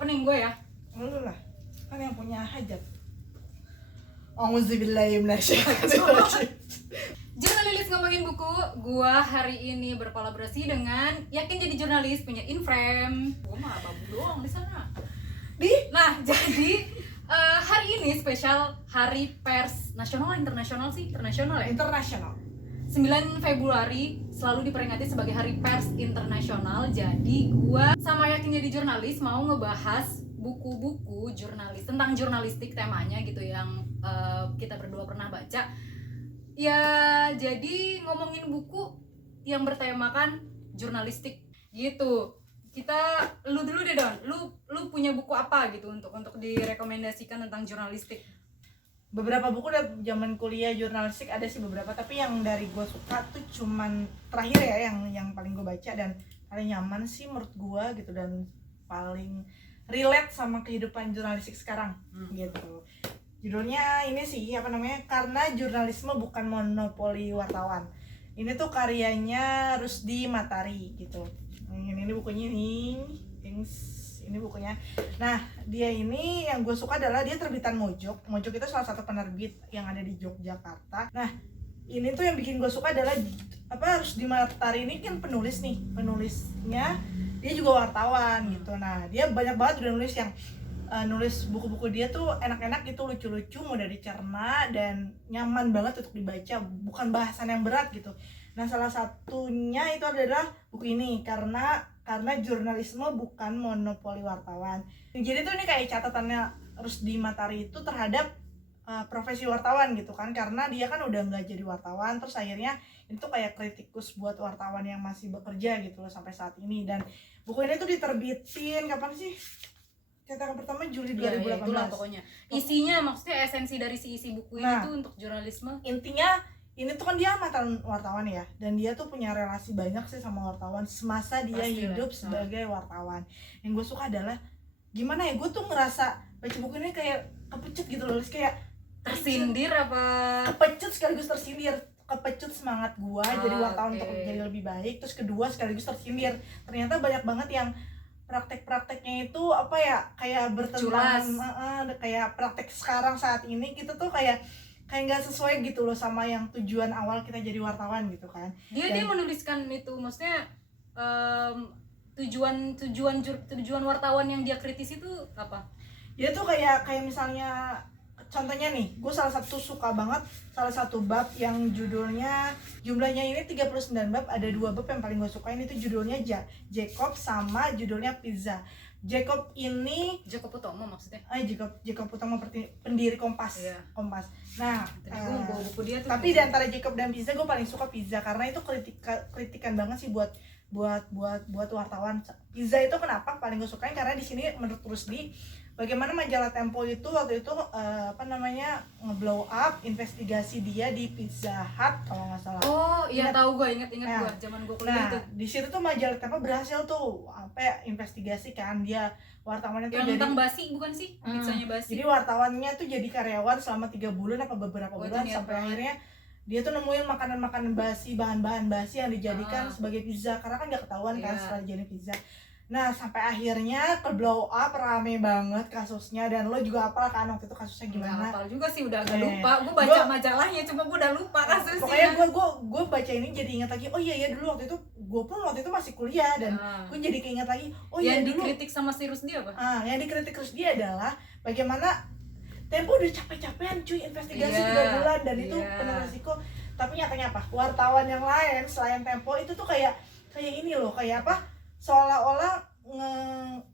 opening gue ya. Lu lah, kan yang punya hajat. Auzubillahiminasyaitonirrajim. Jurnalis ngomongin buku, gua hari ini berkolaborasi dengan Yakin Jadi Jurnalis punya Inframe. Gua mah babu doang di sana. Nah, jadi hari ini spesial Hari Pers Nasional Internasional sih? Internasional ya? Internasional. 9 Februari selalu diperingati sebagai Hari Pers Internasional. Jadi gua sama Yakin Jadi Jurnalis mau ngebahas buku-buku jurnalis tentang jurnalistik temanya gitu yang kita berdua pernah baca. Ya, jadi ngomongin buku yang bertemakan jurnalistik gitu. Lu dulu deh Don, lu punya buku apa gitu untuk direkomendasikan tentang jurnalistik? Beberapa buku dari zaman kuliah jurnalistik ada sih beberapa, tapi yang dari gue suka tuh cuman terakhir ya yang paling gue baca dan paling nyaman sih menurut gue gitu, dan paling relate sama kehidupan jurnalistik sekarang gitu. Judulnya ini sih Karena Jurnalisme Bukan Monopoli Wartawan. Ini tuh karyanya Rusdi Matari gitu. Ini bukunya ini bukunya. Nah, dia ini yang gue suka adalah dia terbitan Mojok. Mojok itu salah satu penerbit yang ada di Yogyakarta. Nah, ini tuh yang bikin gue suka adalah Rusdi Matari ini kan penulisnya dia juga wartawan gitu. Nah, dia banyak banget udah nulis yang nulis buku-buku dia tuh enak-enak gitu, lucu-lucu, mudah dicerna dan nyaman banget untuk dibaca, bukan bahasan yang berat gitu. Nah, salah satunya itu adalah buku ini, karena jurnalisme bukan monopoli wartawan. Jadi tuh ini kayak catatannya Rusdi Matari itu terhadap profesi wartawan gitu kan, karena dia kan udah nggak jadi wartawan, terus akhirnya itu kayak kritikus buat wartawan yang masih bekerja gitu loh sampai saat ini. Dan buku ini tuh diterbitin kapan sih? Cetakan pertama Juli 2018. Ya, itulah pokoknya. Isinya maksudnya esensi dari si isi buku ini tuh untuk jurnalisme. Intinya ini tuh kan dia mantan wartawan ya, dan dia tuh punya relasi banyak sih sama wartawan semasa dia hidup sebagai wartawan. Yang gue suka adalah gimana ya, gue tuh ngerasa baca buku ini kayak kepecut gitu loh, kayak tersindir kepecut sekaligus tersindir, kepecut semangat gue jadi wartawan untuk jadi lebih baik, terus kedua sekaligus tersindir. Ternyata banyak banget yang praktek-prakteknya itu kayak bertentangan kayak praktek sekarang saat ini gitu tuh kayak nggak sesuai gitu loh sama yang tujuan awal kita jadi wartawan gitu kan. Dia menuliskan itu maksudnya tujuan wartawan yang dia kritisi itu apa? Dia tuh kayak misalnya contohnya nih, gue salah satu bab yang jumlahnya ini 39 bab, ada 2 bab yang paling gue sukain, itu judulnya Jacob sama judulnya Pizza. Jacob Utomo maksudnya? Jacob Utomo pendiri Kompas. Iya. Kompas. Nah, gue mau bawa buku dia tuh. Tapi di antara Jacob dan Pizza gue paling suka Pizza karena itu kritikan banget sih buat wartawan. Pizza itu kenapa paling gue sukain karena di sini menurut Rusdi bagaimana majalah Tempo itu waktu itu ngeblow up investigasi dia di Pizza Hut kalau nggak salah. Oh iya, tahu gue, inget gue zaman gue kuliah tuh. Di situ tuh majalah Tempo berhasil tuh investigasi kan, dia wartawannya tuh yang tentang basi bukan sih? Pizzanya basi. Jadi wartawannya tuh jadi karyawan selama 3 bulan apa beberapa bulan sampai akhirnya dia tuh nemuin makanan-makanan basi, bahan-bahan basi yang dijadikan sebagai pizza karena kan nggak ketahuan kan setelah jadi pizza. Nah, sampai akhirnya ke blow up, rame banget kasusnya, dan lo juga apal kan waktu itu kasusnya gimana? Nggak apal juga sih, udah agak lupa. Gue baca majalahnya, cuma gue udah lupa kasusnya. Pokoknya gue baca ini jadi ingat lagi, oh iya dulu waktu itu gue pun waktu itu masih kuliah dan gue jadi keinget lagi, oh iya yang dulu. Yang dikritik sama si Rusdi apa? Yang dikritik Rusdi adalah bagaimana Tempo udah capek-capean cuy investigasi 3 bulan dan itu penuh resiko. Tapi nyatanya apa? Wartawan yang lain selain Tempo itu tuh kayak ini loh, kayak seolah-olah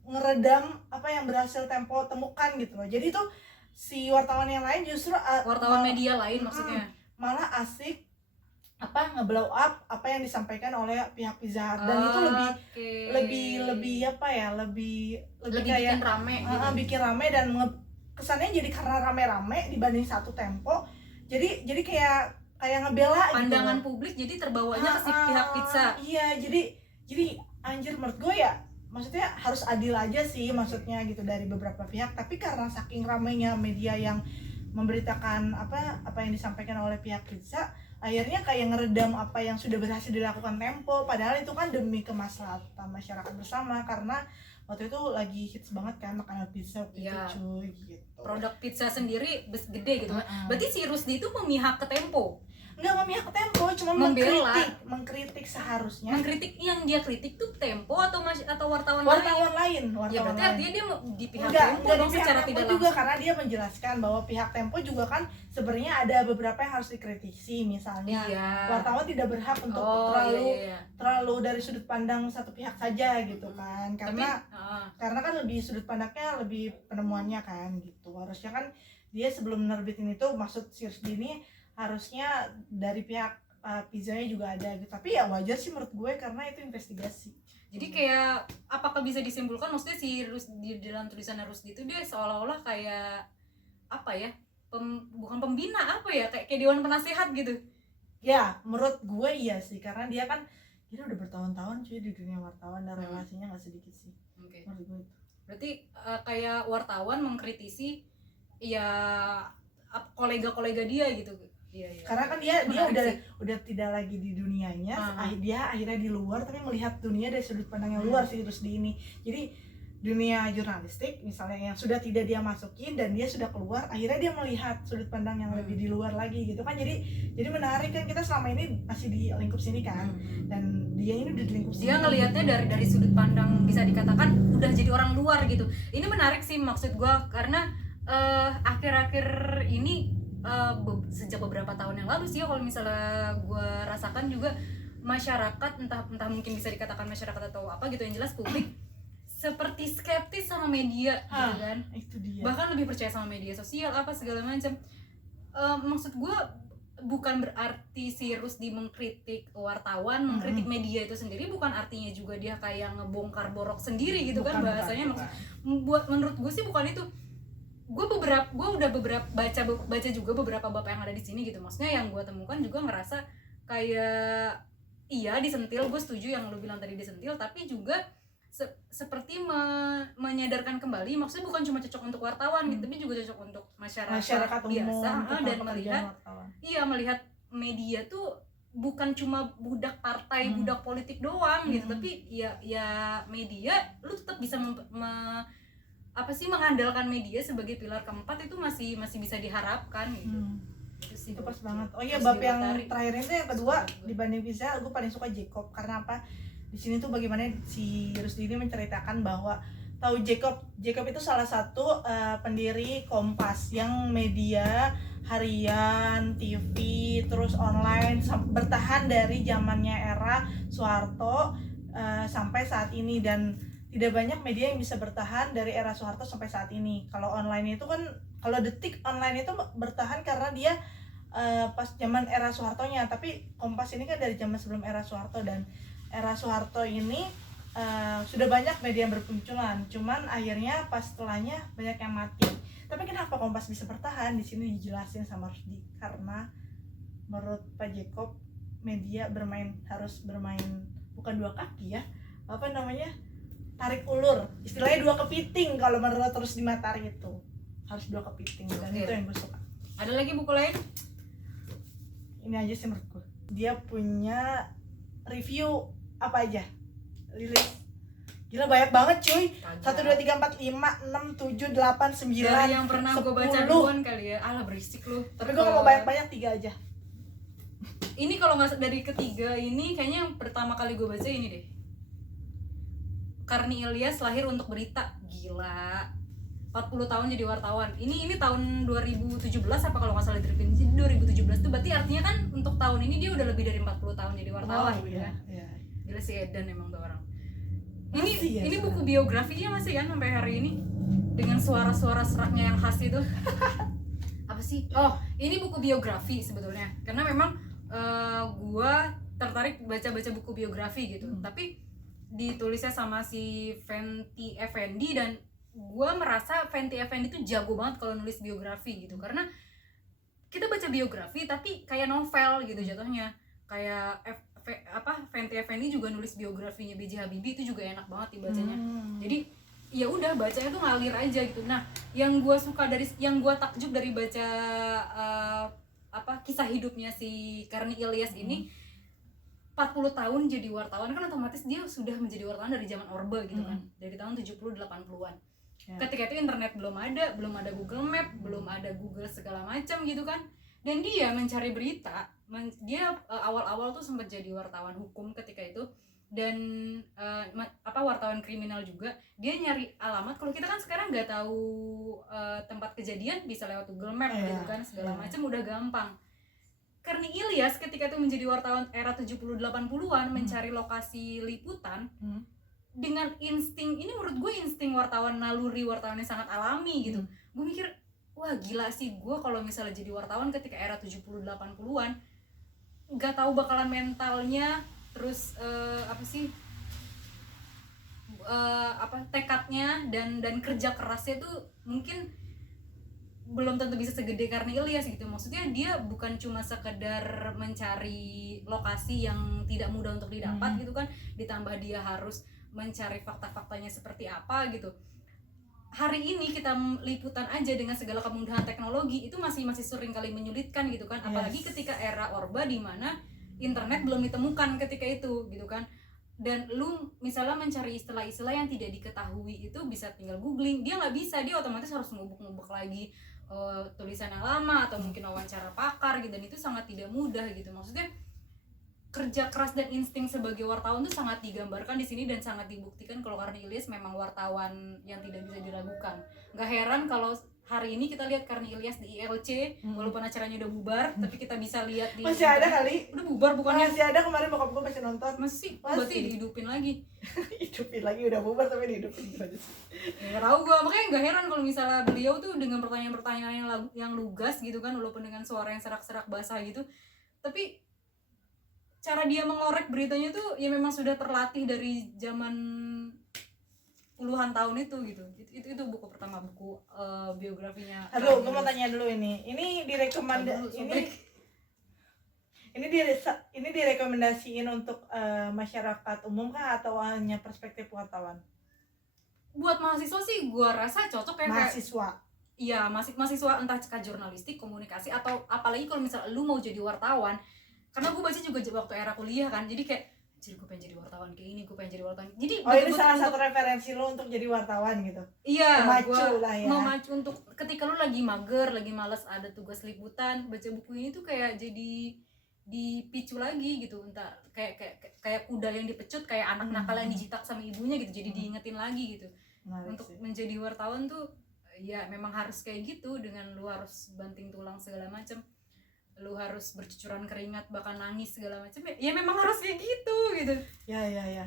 ngeredam apa yang berhasil Tempo temukan gitu loh. Jadi tuh si wartawan yang lain justru wartawan media lain maksudnya malah asik ngeblow up apa yang disampaikan oleh pihak Pizza Hut, dan itu lebih kayak bikin rame dan kesannya jadi karena rame-rame dibanding satu Tempo. Jadi kayak ngebela pandangan gitu. Publik jadi terbawanya ke si pihak pizza. Iya, jadi anjir menurut gue ya, maksudnya harus adil aja sih maksudnya gitu dari beberapa pihak, tapi karena saking ramainya media yang memberitakan apa yang disampaikan oleh pihak pizza, akhirnya kayak ngeredam apa yang sudah berhasil dilakukan Tempo, padahal itu kan demi kemaslahatan masyarakat bersama, karena waktu itu lagi hits banget kan makanan pizza waktu Iya. itu cuy gitu. Produk pizza sendiri gede gitu. Heeh. Berarti si Rusdi itu memihak ke Tempo. Nggak memihak ke Tempo, cuma Membela. mengkritik seharusnya Mengkritik, yang dia kritik tuh Tempo atau wartawan lain? wartawan lain. Ya berarti artinya dia di pihak Enggak Tempo di dong pihak secara Tempo tidak juga, langsung. karena dia menjelaskan bahwa pihak Tempo juga kan sebenarnya ada beberapa yang harus dikritisi, misalnya Iya. wartawan tidak berhak untuk Oh iya. terlalu dari sudut pandang satu pihak saja gitu kan, karena Tapi kan lebih sudut pandangnya lebih penemuannya kan gitu. Harusnya kan dia sebelum nerbitin itu, maksud si Rusdi ini harusnya dari pihak pizzanya juga ada gitu. Tapi ya wajar sih menurut gue karena itu investigasi. jadi kayak apakah bisa disimpulkan maksudnya si Rusdi di dalam tulisan Rusdi itu dia seolah-olah kayak apa ya? Bukan pembina, apa ya? Kayak dewan penasehat gitu. Ya menurut gue iya sih, karena dia kan udah bertahun-tahun cuy di dunia wartawan dan relasinya nggak sedikit sih. Oke. Menurut gue itu. Berarti kayak wartawan mengkritisi ya kolega-kolega dia gitu. Iya. Karena kan dia Menarik sih. udah tidak lagi di dunianya, Uh-huh. dia akhirnya di luar tapi melihat dunia dari sudut pandang yang luar sih terus di ini. Jadi dunia jurnalistik misalnya yang sudah tidak dia masukin dan dia sudah keluar, akhirnya dia melihat sudut pandang yang lebih di luar lagi gitu kan. Jadi menarik kan, kita selama ini masih di lingkup sini kan, dan dia ini udah di lingkup sini. Dia ngelihatnya dari sudut pandang bisa dikatakan udah jadi orang luar gitu. Ini menarik sih maksud gua karena akhir-akhir ini sejak beberapa tahun yang lalu sih ya, kalau misalnya gue rasakan juga masyarakat entah mungkin bisa dikatakan masyarakat atau apa gitu, yang jelas publik seperti skeptis sama media gitu kan. Itu dia. Bahkan lebih percaya sama media sosial apa segala macam. Maksud gue bukan berarti si Rusdi mengkritik wartawan, mengkritik media itu sendiri, bukan artinya juga dia kayak ngebongkar borok sendiri gitu kan bahasanya. Buat menurut gue sih bukan itu. Gue udah baca juga beberapa bab yang ada di sini gitu. Maksudnya yang gue temukan juga ngerasa kayak iya disentil, gue setuju yang lu bilang tadi disentil, tapi juga seperti menyadarkan kembali, maksudnya bukan cuma cocok untuk wartawan gitu, tapi juga cocok untuk masyarakat biasa dan melihat media tuh bukan cuma budak partai, budak politik doang gitu, tapi ya media lu tetap bisa mengandalkan media sebagai pilar keempat, itu masih bisa diharapkan gitu. Itu pas banget. Oh iya, bab yang terakhir itu yang kedua dibanding pizza, gue paling suka Jacob. Karena apa? Di sini tuh bagaimana si Rusdi ini menceritakan bahwa tahu Jacob itu salah satu pendiri Kompas, yang media harian, TV, terus online bertahan dari zamannya era Soeharto sampai saat ini, dan tidak banyak media yang bisa bertahan dari era Soeharto sampai saat ini. Kalau online itu kan, kalau Detik online itu bertahan karena dia pas zaman era Soehartonya, tapi Kompas ini kan dari zaman sebelum era Soeharto, dan era Soeharto ini sudah banyak media yang bermunculan, cuman akhirnya pas setelahnya banyak yang mati. Tapi kenapa Kompas bisa bertahan? Di sini dijelasin sama Rusdi, karena menurut Pak Jacob media harus bermain bukan dua kaki ya, apa namanya, tarik ulur, istilahnya dua kepiting. Kalau menurut terus di Matahari itu harus dua kepiting, dan itu yang gue suka. Ada lagi buku lain? Ini aja sih menurutku. Dia punya review apa aja, rilis. Gila banyak banget cuy. 1, 2, 3, 4, 5, 6, 7, 8, 9, dari yang pernah gue baca duluan kali ya. Alah berisik lu. Tapi gue gak mau banyak-banyak, 3 aja. Ini kalau nggak dari ketiga ini kayaknya yang pertama kali gue baca ini deh. Karni Ilyas lahir untuk berita. Gila, 40 tahun jadi wartawan. Ini tahun 2017 apa kalau nggak salah direvisi 2017 tuh, berarti artinya kan untuk tahun ini dia udah lebih dari 40 tahun jadi wartawan gitu kan. Gila si Edan emang tuh orang. Ini buku biografinya masih kan sampai hari ini, dengan suara-suara seraknya yang khas itu. Apa sih? Oh, ini buku biografi sebetulnya. Karena memang gua tertarik baca-baca buku biografi gitu. Tapi ditulisnya sama si Fenty Effendi, dan gue merasa Fenty Effendi tuh jago banget kalau nulis biografi gitu, karena kita baca biografi tapi kayak novel gitu jatuhnya. Kayak Fenty Effendi juga nulis biografinya B.J. Habibie, itu juga enak banget dibacanya. Jadi ya udah bacanya tuh ngalir aja gitu. Nah, yang gue suka yang gue takjub dari baca kisah hidupnya si Karni Ilyas ini, 40 tahun jadi wartawan kan otomatis dia sudah menjadi wartawan dari zaman Orba gitu kan. Dari tahun 70-80-an. Ya. Ketika itu internet belum ada Google Map, belum ada Google segala macam gitu kan. Dan dia mencari berita, dia awal-awal tuh sempat jadi wartawan hukum ketika itu. Dan wartawan kriminal juga. Dia nyari alamat. Kalau kita kan sekarang nggak tahu tempat kejadian, bisa lewat Google Map gitu kan, segala macam udah gampang. Karni Ilyas ketika itu menjadi wartawan era 70-80-an mencari lokasi liputan dengan insting, ini menurut gue insting wartawan naluri, wartawan yang sangat alami gitu. Gue mikir, wah gila sih gue kalau misalnya jadi wartawan ketika era 70-80-an gak tahu bakalan mentalnya, terus tekadnya dan kerja kerasnya tuh mungkin belum tentu bisa segede Karni Ilyas gitu. Maksudnya dia bukan cuma sekedar mencari lokasi yang tidak mudah untuk didapat gitu kan, ditambah dia harus mencari fakta-faktanya seperti apa gitu. Hari ini kita liputan aja dengan segala kemudahan teknologi itu masih sering kali menyulitkan gitu kan, apalagi ketika era Orba di mana internet belum ditemukan ketika itu gitu kan. Dan lu misalnya mencari istilah-istilah yang tidak diketahui itu bisa tinggal googling, dia nggak bisa, dia otomatis harus ngubek-ngubek lagi tulisan yang lama atau mungkin wawancara pakar gitu, dan itu sangat tidak mudah gitu. Maksudnya kerja keras dan insting sebagai wartawan itu sangat digambarkan di sini dan sangat dibuktikan kalau Karni Ilyas memang wartawan yang tidak bisa diragukan. Gak heran kalau hari ini kita lihat Karni Ilyas di ILC, walaupun acaranya udah bubar, tapi kita bisa lihat di masih ada kali. Udah bubar bukannya? Masih ada, kemarin bokap gue masih nonton. Masih. Berarti dihidupin lagi. Hidupin lagi, udah bubar tapi dihidupin gimana sih? Ya tahu gue, makanya gak heran kalau misalnya beliau tuh dengan pertanyaan-pertanyaan yang lugas gitu kan, walaupun dengan suara yang serak-serak basah gitu, tapi cara dia mengorek beritanya tuh ya memang sudah terlatih dari zaman puluhan tahun itu gitu. Itu buku pertama, buku biografinya. Aduh, gue mau tanya dulu ini direkomendasiin untuk masyarakat umum kah atau hanya perspektif wartawan? Buat mahasiswa sih gue rasa cocok ya. Mahasiswa? Iya, mahasiswa entah jurnalistik, komunikasi, atau apalagi kalau misalnya lu mau jadi wartawan. Karena gue baca juga waktu era kuliah kan, jadi kayak jadi gue pengen jadi wartawan kayak ini, gue pengen jadi wartawan. Jadi ini salah satu referensi lo untuk jadi wartawan gitu. Iya, memacu untuk ketika lu lagi mager, lagi malas ada tugas liputan, baca buku ini tuh kayak jadi dipicu lagi gitu, entah kayak kuda yang dipecut, kayak anak nakal yang dijitak sama ibunya gitu, jadi diingetin lagi gitu. Untuk menjadi wartawan tuh ya memang harus kayak gitu, dengan lu harus banting tulang segala macam, lu harus bercucuran keringat, bahkan nangis segala macam, ya memang harus kayak gitu. Ya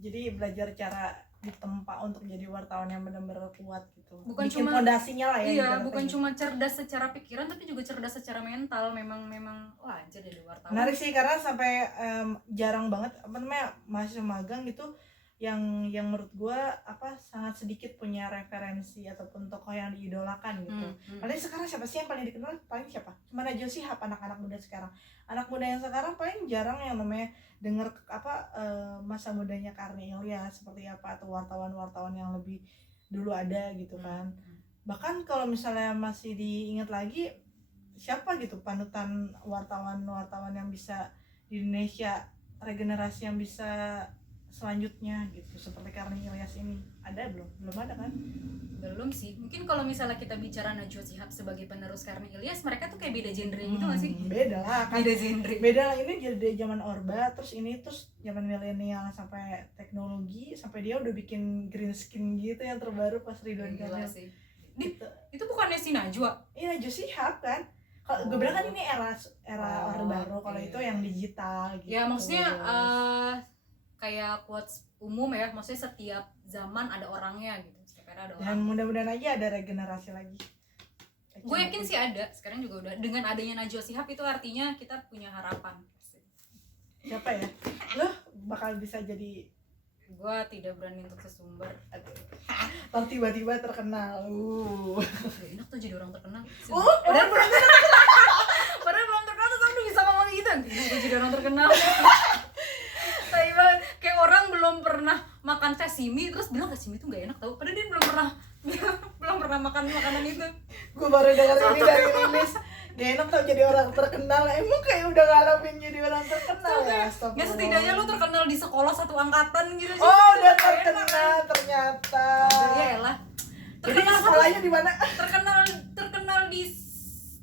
jadi belajar cara ditempa untuk jadi wartawan yang benar-benar kuat gitu, bukan bikin cuma fondasinya lah ya. Iya, bukan cuma cerdas secara pikiran tapi juga cerdas secara mental. Memang wah anjir jadi wartawan. Menarik sih, karena sampai jarang banget mahasiswa magang gitu yang menurut gue sangat sedikit punya referensi ataupun tokoh yang diidolakan gitu. Paling sekarang siapa sih yang paling dikenal? Paling siapa? Cuma Najwa Shihab, anak-anak muda sekarang. Anak muda yang sekarang paling jarang yang namanya denger masa mudanya Karni Ilyas seperti apa, atau wartawan-wartawan yang lebih dulu ada gitu kan. Bahkan kalau misalnya masih diingat lagi, siapa gitu panutan wartawan yang bisa di Indonesia, regenerasi yang bisa selanjutnya gitu seperti Karni Ilyas ini? Ada belum ada kan? Belum sih. Mungkin kalau misalnya kita bicara Najwa Shihab sebagai penerus Karni Ilyas, mereka tuh kayak beda genre gitu nggak sih? Beda lah kan. Beda lah, ini dari zaman Orba, terus zaman milenial sampai teknologi, sampai dia udah bikin green skin gitu yang terbaru pas Ridwan Kamil sih. Itu bukannya si Najwa? Iya, Najwa Shihab kan. Kalau gue bilang kan ini era Orde Baru, kalau itu yang digital gitu. Ya maksudnya kayak quotes umum ya, maksudnya setiap zaman ada orangnya gitu, setiap era ada orang. Dan mudah-mudahan aja ada regenerasi lagi. Gue yakin sih ada, sekarang juga udah. Dengan adanya Najwa Shihab itu artinya kita punya harapan. Siapa ya? Lo bakal bisa jadi? Gue tidak berani untuk sesumber. Kalau tiba-tiba terkenal. Gak enak tuh jadi orang terkenal. Padahal belum terkenal tuh udah bisa ngomong gitu. Gue jadi orang terkenal. Kayak orang belum pernah makan sashimi terus bilang sashimi itu nggak enak tau, padahal dia belum pernah makan makanan itu. Gue baru dengar ini dari Lilis. Denok tau jadi orang terkenal, emang kayak udah ngalamin jadi orang terkenal ya? Ya setidaknya lu terkenal di sekolah satu angkatan gitu sih. Oh udah terkenal ternyata. Ya lah. Jadi sekolahnya di mana? Terkenal di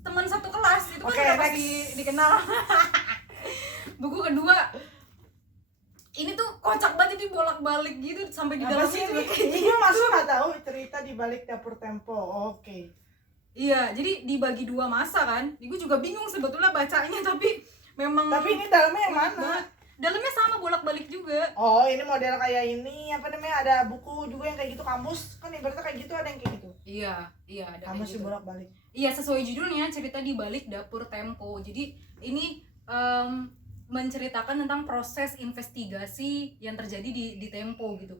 teman satu kelas itu kan Oke, udah next. pasti dikenal. Buku kedua ini tuh kocak banget, jadi bolak-balik gitu sampai di Apa dalamnya sih juga ini? kayak Ini gitu. gue masuk nggak tahu cerita di balik dapur Tempo. Oke. Iya, jadi dibagi dua masa kan. Gue juga bingung sebetulnya bacanya, tapi memang Tapi ini dalamnya yang mana? banget. Dalamnya sama bolak-balik juga. Oh ini model kayak ini apa namanya, ada buku juga yang kayak gitu, kamus kan ibaratnya kayak gitu, ada yang kayak gitu. Iya, ada kayak Kamus gitu. bolak-balik. Iya, sesuai judulnya, cerita di balik dapur Tempo. Jadi ini menceritakan tentang proses investigasi yang terjadi di Tempo gitu.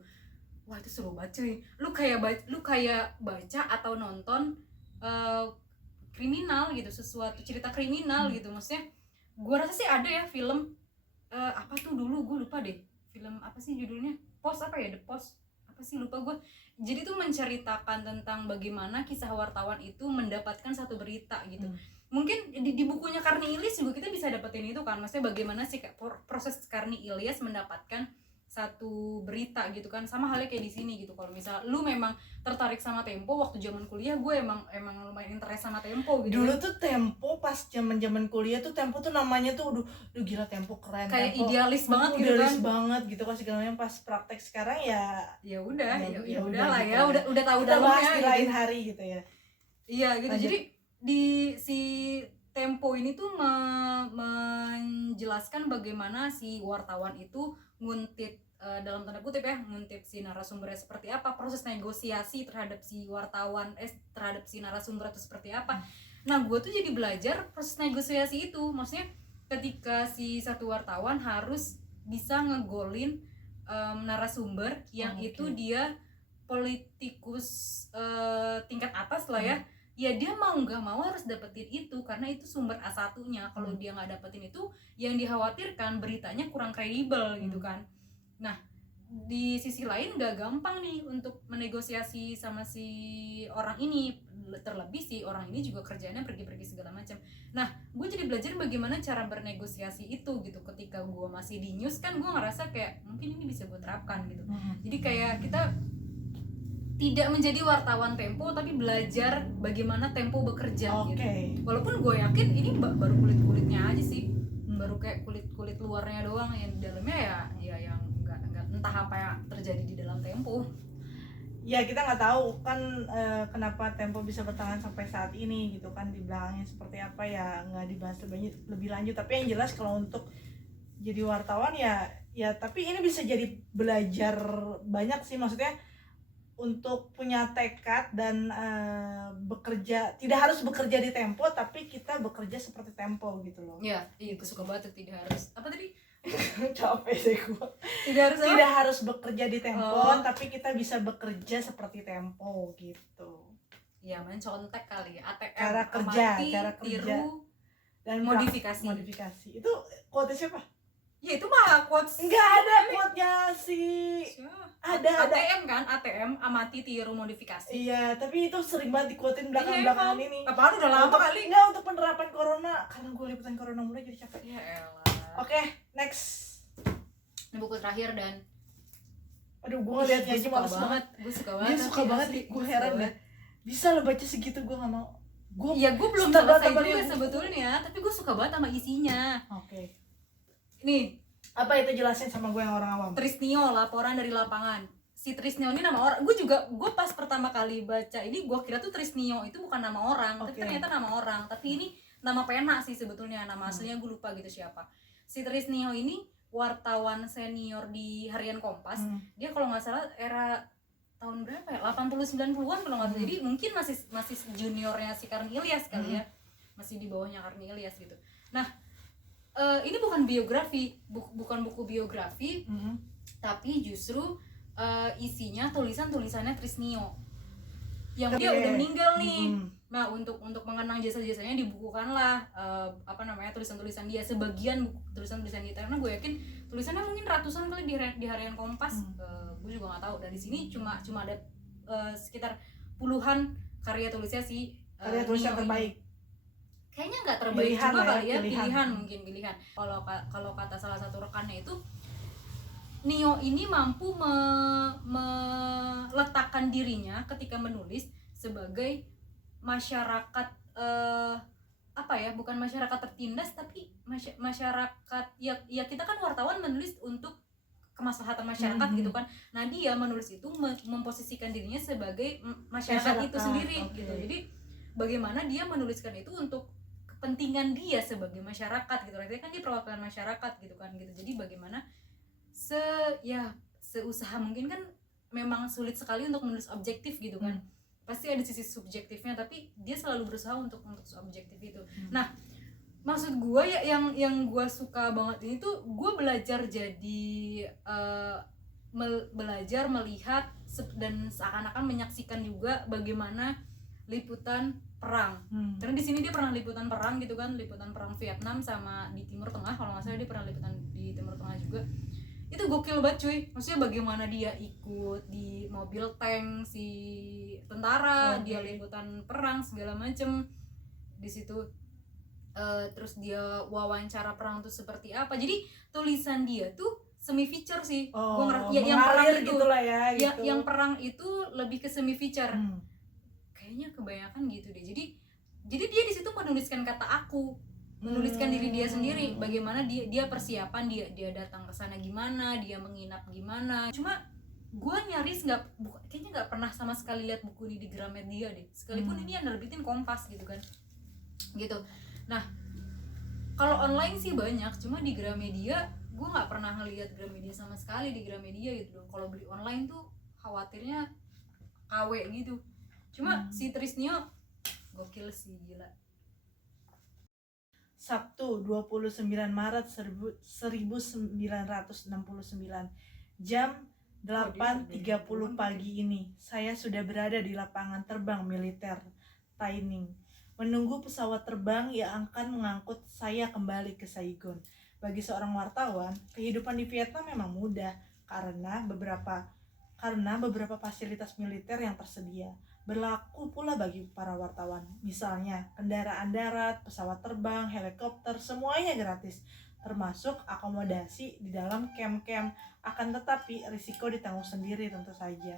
Wah, itu seru banget cuy. Lu kayak baca atau nonton kriminal gitu, sesuatu cerita kriminal gitu. Maksudnya gua rasa sih ada ya film apa tuh dulu gue lupa deh. Film apa sih judulnya? Pos apa ya? The Post. Apa sih, lupa gue. Jadi tuh menceritakan tentang bagaimana kisah wartawan itu mendapatkan satu berita gitu. Mungkin di bukunya Karni Ilyas juga kita bisa dapetin itu kan, maksudnya bagaimana sih proses Karni Ilyas mendapatkan satu berita gitu kan. Sama halnya kayak di sini gitu. Kalau misal lu memang tertarik sama Tempo waktu zaman kuliah, gue emang lumayan interest sama Tempo gitu. Dulu tuh Tempo pas zaman kuliah tuh, Tempo tuh namanya tuh udah gila, Tempo keren, kayak Tempo idealis banget gitu idealis kan. banget gitu kan segalanya. Pas praktek sekarang ya Udah ya udah udah lah gitu ya, udah tahu kita bahas dalamnya di gitu. lain hari gitu ya. Iya gitu. Lanjut. Jadi di si Tempo ini tuh menjelaskan bagaimana si wartawan itu nguntip dalam tanda kutip ya, nguntip si narasumbernya seperti apa, proses negosiasi terhadap si wartawan terhadap si narasumber itu seperti apa. Nah, gue tuh jadi belajar proses negosiasi itu. Maksudnya ketika si satu wartawan harus bisa ngegolin narasumber yang itu dia politikus tingkat atas lah ya. Ya dia mau nggak mau harus dapetin itu karena itu sumber A1-nya. Kalau dia nggak dapetin itu, yang dikhawatirkan beritanya kurang kredibel gitu kan. Nah, di sisi lain nggak gampang nih untuk menegosiasi sama si orang ini, terlebih si orang ini juga kerjaannya pergi-pergi segala macam. Nah, gue jadi belajar bagaimana cara bernegosiasi itu gitu. Ketika gue masih di news kan, gue ngerasa kayak mungkin ini bisa gue terapkan gitu. Jadi kayak kita tidak menjadi wartawan Tempo tapi belajar bagaimana Tempo bekerja gitu. Walaupun gue yakin ini baru kulit-kulitnya aja sih, baru kayak kulit luarnya doang, yang di dalamnya ya yang nggak entah apa yang terjadi di dalam Tempo. Ya kita nggak tahu kan kenapa Tempo bisa bertahan sampai saat ini gitu kan, di belakangnya seperti apa ya nggak dibahas lebih lanjut. Tapi yang jelas kalau untuk jadi wartawan ya tapi ini bisa jadi belajar banyak sih, maksudnya untuk punya tekad dan bekerja, tidak harus bekerja di Tempo tapi kita bekerja seperti Tempo gitu loh. Iya, gue suka banget, tidak harus apa tadi? Capek deh gue. Tidak harus bekerja di Tempo tapi kita bisa bekerja seperti Tempo gitu. Iya, mencontek kali ya, ATM, cara kerja tiru, dan modifikasi. Itu quote siapa? Ya itu mah quotes. Enggak ada quote-nya sih. Ada ATM kan, ATM, amati, tiru, modifikasi. Iya, tapi itu sering banget di-quotein belakang-belakangan ini. Apaan udah lama kali? Enggak, untuk penerapan corona, karena gue liputan corona mulai jadi capek. Ya elah. Oke, next. Ini buku terakhir dan aduh, gue ngeliatnya aja males banget. Gue suka banget. Dia suka banget, gue heran deh. Bisa lo baca segitu, gue gak mau. Gue belum selesai juga sebetulnya, tapi gue suka banget sama isinya. Oke. Nih, apa itu, jelasin sama gue yang orang awam. Trisnio, laporan dari lapangan. Si Trisnio ini nama orang. Gue pas pertama kali baca ini gue kira tuh Trisnio itu bukan nama orang, tapi ternyata nama orang. Tapi ini nama pena sih sebetulnya, nama aslinya gue lupa gitu siapa. Si Trisnio ini wartawan senior di Harian Kompas. Dia kalau nggak salah era tahun berapa ya? 80-90-an kalau nggak salah. Jadi mungkin masih juniornya si Karni Ilyas kali ya. Masih di bawahnya Karni Ilyas gitu. Nah, ini bukan biografi, bukan buku biografi, tapi justru isinya tulisannya Trisnio yang dia udah meninggal nih. Nah, untuk mengenang jasa-jasanya dibukukanlah tulisan-tulisan dia, sebagian tulisan-tulisan dia, karena gue yakin tulisannya mungkin ratusan kali di Harian Kompas. Gue juga nggak tahu. Dan di sini cuma ada sekitar puluhan karya tulisnya sih. Karya tulis yang terbaik. kayaknya nggak terbaik Pilihan juga lah ya, kali ya, pilihan. mungkin pilihan. Kalau kata salah satu rekannya itu, Nio ini mampu meletakkan dirinya ketika menulis sebagai masyarakat, apa ya, bukan masyarakat tertindas tapi masyarakat, ya kita kan wartawan menulis untuk kemaslahatan masyarakat gitu kan. Nah dia menulis itu memposisikan dirinya sebagai masyarakat itu sendiri okay. gitu. Jadi bagaimana dia menuliskan itu untuk kepentingan dia sebagai masyarakat gitu. Artinya kan dia perwakilan masyarakat gitu kan gitu. Jadi bagaimana seusaha mungkin kan memang sulit sekali untuk menulis objektif gitu kan. Pasti ada sisi subjektifnya, tapi dia selalu berusaha untuk subjektif itu. Nah, maksud gue ya yang gue suka banget ini tuh, gue belajar jadi belajar melihat dan seakan-akan menyaksikan juga bagaimana liputan perang. Karena di sini dia pernah liputan perang gitu kan, liputan perang Vietnam sama di Timur Tengah, kalau nggak salah dia pernah liputan di Timur Tengah juga. Itu gokil banget cuy, maksudnya bagaimana dia ikut di mobil tank si tentara, dia liputan perang segala macem di situ. Terus dia wawancara perang tuh seperti apa. Jadi tulisan dia tuh semi feature sih. Gua ngerti yang perang itu gitu lah ya, gitu. Yang perang itu lebih ke semi feature. Kayaknya kebanyakan gitu deh. Jadi dia di situ menuliskan kata aku, menuliskan diri dia sendiri, bagaimana dia persiapan, dia datang ke sana gimana, dia menginap gimana. Cuma gue nyaris kayaknya nggak pernah sama sekali lihat buku ini di Gramedia deh, sekalipun ini yang nerbitin Kompas gitu kan gitu. Nah kalau online sih banyak, cuma di Gramedia gue nggak pernah ngelihat Gramedia sama sekali di Gramedia gitu dong. Kalau beli online tuh khawatirnya KW gitu. Cuma si Trisnio gokil sih, gila. Sabtu 29 Maret 1969 jam 8.30 pagi ini saya sudah berada di lapangan terbang militer Tai Ninh menunggu pesawat terbang yang akan mengangkut saya kembali ke Saigon. Bagi seorang wartawan, kehidupan di Vietnam memang mudah karena beberapa fasilitas militer yang tersedia. Berlaku pula bagi para wartawan, misalnya kendaraan darat, pesawat terbang, helikopter, semuanya gratis, termasuk akomodasi di dalam camp-camp. Akan tetapi risiko ditanggung sendiri tentu saja.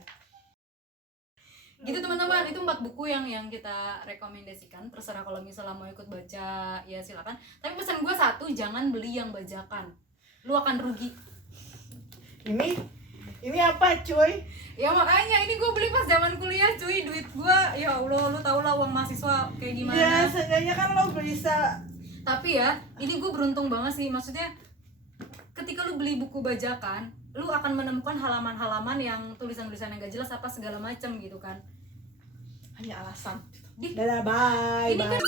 Gitu teman-teman, itu 4 buku yang kita rekomendasikan. Terserah kalau misalnya mau ikut baca ya silakan. Tapi pesan gue satu, jangan beli yang bajakan, lu akan rugi. Ini apa cuy? Ya makanya ini gue beli pas zaman kuliah cuy, duit gue ya Allah, lu tau lah uang mahasiswa kayak gimana. Ya seenggaknya kan lo bisa. Tapi ya ini gue beruntung banget sih, maksudnya ketika lu beli buku bajakan, lu akan menemukan halaman-halaman yang tulisan-tulisan yang gak jelas apa segala macam gitu kan. Hanya alasan. Dadah, bye. Ini kan